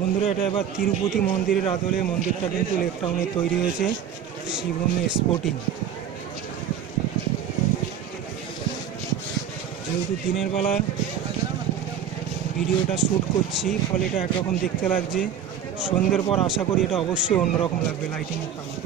বন্ধুরা, এটা এবার তিরুপতি মন্দিরের আদলে মন্দিরটা কিন্তু লেক টাউনে তৈরি হয়েছে শিবভূমি স্পোর্টিং। যেহেতু দিনের বেলা ভিডিওটা শ্যুট করছি, ফলে এটা একরকম দেখতে লাগছে। সন্ধ্যের পর আশা করি এটা অবশ্যই অন্যরকম লাগবে লাইটিংয়ের কারণে।